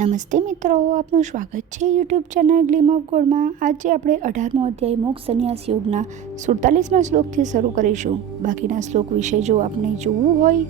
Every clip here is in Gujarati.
નમસ્તે મિત્રો, આપનું સ્વાગત છે યુટ્યુબ ચેનલ ગ્લીમ ઓફ ગોડમાં આજે આપણે અઢારમો અધ્યાય મોક્ષ સંન્યાસ યોગના સુડતાલીસમાં શ્લોકથી શરૂ કરીશું. બાકીના શ્લોક વિશે જો આપને જોવું હોય,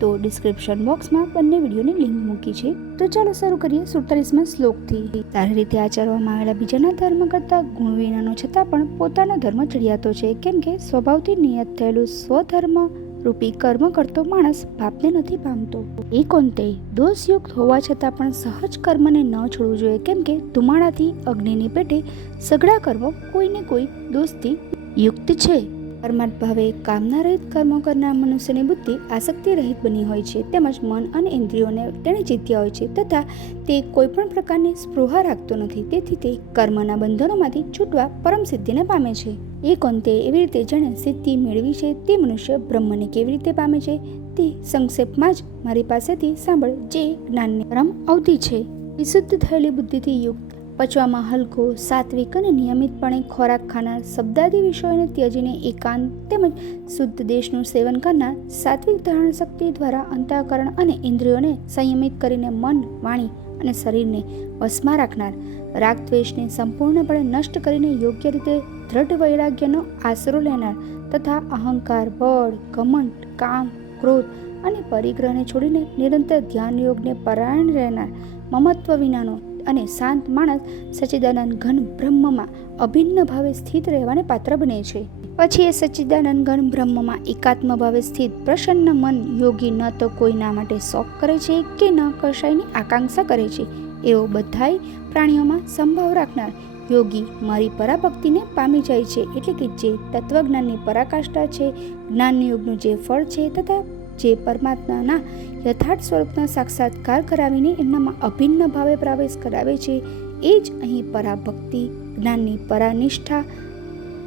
તો ડિસ્ક્રિપ્શન બોક્સમાં બંને વિડીયોની લિંક મૂકી છે. તો ચાલો શરૂ કરીએ સુડતાલીસમાં શ્લોકથી. સારી રીતે આચરવામાં આવેલા બીજાના ધર્મ કરતાં ગુણ વિનાનો છતાં પણ પોતાનો ધર્મ ચડિયાતો છે. કેમ કે સ્વભાવથી નિયત થયેલું સ્વધર્મ રૂપી કર્મ કરતો માણસ પાપને નથી પામતો. એ કોંતે દોષયુક્ત હોવા છતાં પણ સહજ કર્મને ન છોડવું જોઈએ. કેમ કે ધુમાડાથી અગ્નિની પેટે સઘળા કર્મો કોઈને કોઈ દોષથી યુક્ત છે. પરમાર્થ ભાવે કામના રહિત કર્મો કરનાર મનુષ્યની બુદ્ધિ આસક્તિ રહિત બની હોય છે, તેમજ મન અને ઇન્દ્રિયોને તેણે જીત્યા હોય છે, તથા તે કોઈ પણ પ્રકારની સ્પૃહા રાખતો નથી, તેથી તે કર્મના બંધનોમાંથી છૂટવા પરમ સિદ્ધિને પામે છે. એ અંતે એવી રીતે જેણે સિદ્ધિ મેળવી છે, તે મનુષ્ય બ્રહ્મને કેવી રીતે પામે છે, તે સંક્ષેપમાં જ મારી પાસેથી સાંભળ જે જ્ઞાનની પરમ અવધિ છે. વિશુદ્ધ થયેલી બુદ્ધિથી યુક્ત પચવામાં હલકો, સાત્વિક અને નિયમિતપણે ખોરાક ખાનાર શબ્દાદી વિષયોને ત્યજીને એકાંત તેમજ શુદ્ધ દેશનું સેવન કરનાર સાત્વિક ધારણ શક્તિ દ્વારા અંતઃકરણ અને ઇન્દ્રિયોને સંયમિત કરીને મન, વાણી અને શરીરને વશમાં રાખનાર. રાગદ્વેષને સંપૂર્ણપણે નષ્ટ કરીને યોગ્ય રીતે દ્રઢ વૈરાગ્યનો આશરો લેનાર તથા અહંકાર બળ ઘમંડ, કામ, ક્રોધ અને પરિગ્રહને છોડીને નિરંતર ધ્યાન યોગને પરાયણ રહેનાર મમત્વ વિનાનો અને શાંત માણસ સચ્ચિદાનંદ ઘન બ્રહ્મમાં અભિન્ન ભાવે સ્થિત રહેવાને પાત્ર બને છે. પછી એ સચ્ચિદાનંદ ઘન બ્રહ્મમાં એકાત્મ ભાવે સ્થિત પ્રસન્ન મન યોગી ન તો કોઈના માટે શોખ કરે છે કે ન કશાયની આકાંક્ષા કરે છે. એવો બધાય પ્રાણીઓમાં સંભાવ રાખનાર યોગી મારી પરાભક્તિને પામી જાય છે એટલે કે જે તત્વજ્ઞાનની પરાકાષ્ઠા છે જ્ઞાન યોગનું જે ફળ છે તથા જે પરમાત્માના યથાર્થ સ્વરૂપનો સાક્ષાત્કાર કરાવીને એમનામાં અભિન્ન ભાવે પ્રવેશ કરાવે છે, એ જ અહીં પરાભક્તિ, જ્ઞાનની પરાનિષ્ઠા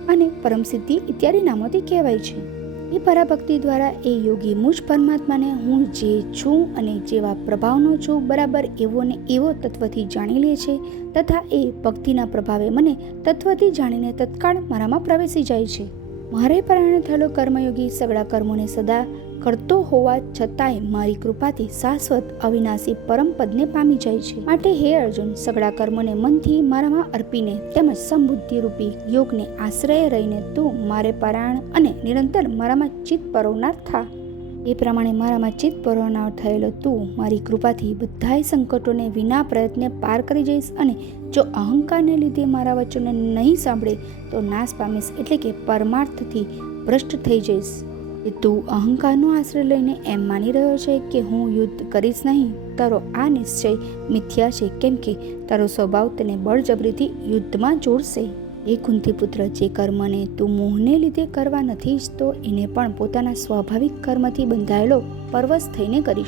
અને પરમસિદ્ધિ ઇત્યાદિ નામોથી કહેવાય છે. એ પરાભક્તિ દ્વારા એ યોગી મુજ પરમાત્માને હું જે છું અને જેવા પ્રભાવનો છું બરાબર એવો ને એવો તત્વથી જાણી લે છે તથા એ ભક્તિના પ્રભાવે મને તત્વથી જાણીને તત્કાળ મારામાં પ્રવેશી જાય છે. મારે પરાયણ થયેલો કર્મયોગી સગળા કર્મોને સદા કરતો હોવા છતાંય મારી કૃપાથી શાશ્વત અવિનાશી પરમ પદને પામી જાય છે. માટે હે અર્જુન, સગળા કર્મોને મનથી મારામાં અર્પીને તેમજ સમબુદ્ધિ રૂપી યોગને આશ્રય રહીને તું મારે પરાયણ અને નિરંતર મારામાં ચિત્ત પરોવનાર થા. એ પ્રમાણે મારામાં ચિત્ત પરવાના થયેલો તું. મારી કૃપાથી બધાય સંકટોને વિના પ્રયત્ને પાર કરી જઈશ અને જો અહંકારને લીધે મારા વચનને નહીં સાંભળે, તો નાશ પામીશ એટલે કે પરમાર્થથી ભ્રષ્ટ થઈ જઈશ. તું અહંકારનો આશ્રય લઈને એમ માની રહ્યો છે કે હું યુદ્ધ કરીશ નહીં. તારો આ નિશ્ચય મિથ્યા છે કેમ કે તારો સ્વભાવ તને બળજબરીથી યુદ્ધમાં જોડશે. એ કુંતીપુત્ર જે કર્મને તું મોહને લીધે કરવા નથી ઈચ્છતો એને પણ પોતાના સ્વાભાવિક કર્મથી બંધાયેલો પરવશ થઈને કરીશ.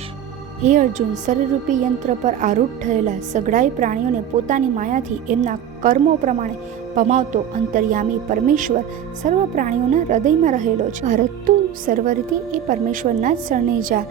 હે અર્જુન, શરીરરૂપી યંત્ર પર આરૂઢ થયેલા સઘળાઈ પ્રાણીઓને પોતાની માયાથી એમના કર્મો પ્રમાણે પમાવતો અંતર્યામી પરમેશ્વર સર્વ પ્રાણીઓના હૃદયમાં રહેલો છે. ભારત તું સર્વ રીતે એ પરમેશ્વરના જ શરણે જા.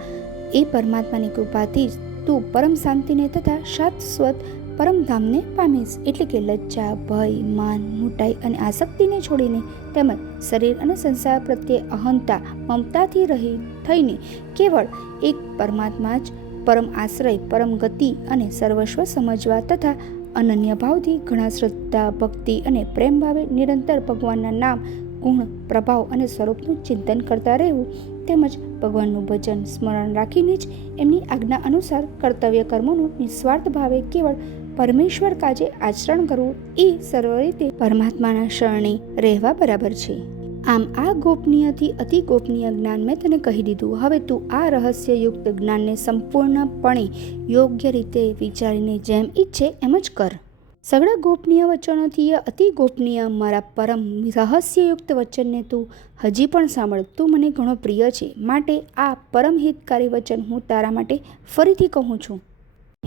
એ પરમાત્માની કૃપાથી જ તું પરમ શાંતિને તથા શાશ્વત પરમધામને પામીશ એટલે કે લજ્જા, ભય, માન, મોટાઈ અને આસક્તિને છોડીને તેમજ શરીર અને સંસાર પ્રત્યે અહંતા, મમતાથી રહી થઈને કેવળ એક પરમાત્મા જ પરમ આશ્રય, પરમ ગતિ અને સર્વસ્વ સમજવા તથા અનન્ય ભાવથી ઘણા શ્રદ્ધા, ભક્તિ અને પ્રેમ ભાવે નિરંતર ભગવાનના નામ, ગુણ, પ્રભાવ અને સ્વરૂપનું ચિંતન કરતા રહેવું તેમજ ભગવાનનું ભજન, સ્મરણ રાખીને જ એમની આજ્ઞા અનુસાર કર્તવ્ય કર્મોનું નિસ્વાર્થ ભાવે કેવળ પરમેશ્વર કાજે આચરણ કરવું એ સર્વ રીતે પરમાત્માના શરણે રહેવા બરાબર છે. આમ આ ગોપનીયથી અતિ ગોપનીય જ્ઞાન મેં તને કહી દીધું. હવે તું આ રહસ્યયુક્ત જ્ઞાનને સંપૂર્ણપણે યોગ્ય રીતે વિચારીને જેમ ઈચ્છે એમ જ કર. સગળા ગોપનીય વચનોથી અતિ ગોપનીય મારા પરમ રહસ્યયુક્ત વચનને તું હજી પણ સાંભળ. તું મને ઘણો પ્રિય છે. માટે આ પરમ હિતકારી વચન હું તારા માટે ફરીથી કહું છું.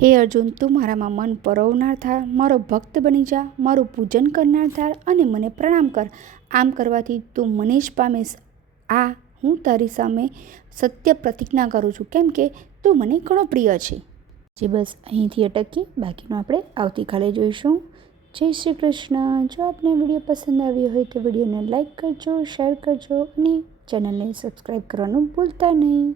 હે અર્જુન, તું મારામાં મન પરોવનાર થા મારો ભક્ત બની જા, મારું પૂજન કરનાર થા અને મને પ્રણામ કર. આમ કરવાથી તું મને જ પામીશ. આ હું તારી સામે સત્ય પ્રતિજ્ઞા કરું છું. કેમ કે તું મને ઘણો પ્રિય છે. જે બસ અહીંથી અટકીએ. બાકીનું આપણે આવતીકાલે જોઈશું. જય શ્રી કૃષ્ણ. જો આપને વીડિયો પસંદ આવ્યો હોય તો વિડીયોને લાઇક કરજો, શેર કરજો અને ચેનલને સબસ્ક્રાઈબ કરવાનું ભૂલતા નહીં.